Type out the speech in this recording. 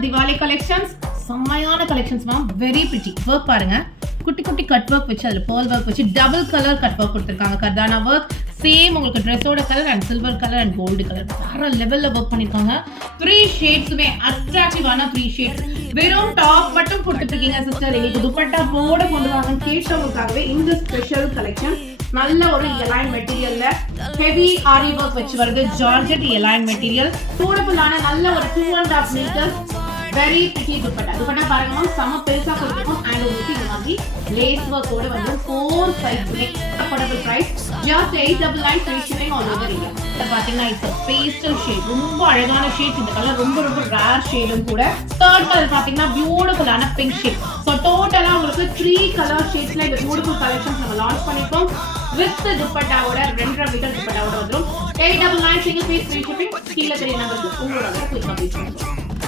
Diwali collections, செம்மையான collections ma'am. Very pretty. Work பாருங்க. குட்டி குட்டி கட் ஒர்க் வச்சு அதுல pearl work வச்சு டபுள் கலர் கட் ஒர்க் கொடுத்திருக்காங்க. கர்தானா work சேம் உங்களுக்கு Dressோட colour and silver colour and gold colour வேற லெவல்ல ஒர்க் பண்ணிருக்காங்க. 3 ஷேட்ஸ்மே அட்ராக்டிவான 3 ஷேட்ஸ். வெறும் டாப் மட்டும் கொடுத்துட்டு இருக்கீங்க சிஸ்டர். உங்களுக்கு துப்பட்டா போட கொண்டு வாங்க கேட்டவங்களுக்காகவே இந்த ஸ்பெஷல் கலெக்ஷன். நல்ல ஒரு எலைன் மெட்டீரியல்ல ஹெவி ஆரி ஒர்க் வச்சு வருது. ஜார்ஜெட் எலைன் மெட்டீரியல். சூடபுளான நல்ல ஒரு 2.5 metres very pretty dupatta. Dupatta பாருங்க மேம் செம பெருசா கொடுத்திருக்கோம். அண்ட் உங்களுக்கு இந்த மாதிரி லேஸ் வர்க்கோட வந்து 4 சைஸ்மே affordable price. just 899 free shipping all over India. இத பாத்தீங்கன்னா it's a pastel shade. ரொம்ப அழகான ஷேட். இந்த கலர் ரொம்ப ரொம்ப ரேர் ஷேடும் கூட. third கலர் பாத்தீங்கன்னா பியூட்டிஃபுல்லான பிங்க் ஷேட். சோ டோட்டலா உங்களுக்கு 3 கலர் ஷேட்ஸ்ல இந்த பியூட்டிஃபுல் கலெக்ஷன்ஸ் நம்ம லான்ச் பண்ணிருக்கோம். with dupattaவோட 2.5 மீட்டர் dupattaவோட வந்துரும். 899 single piece free shipping. கீழ தெரிய நம்பருக்கு உங்களோட குயிக்கா பேசுங்க.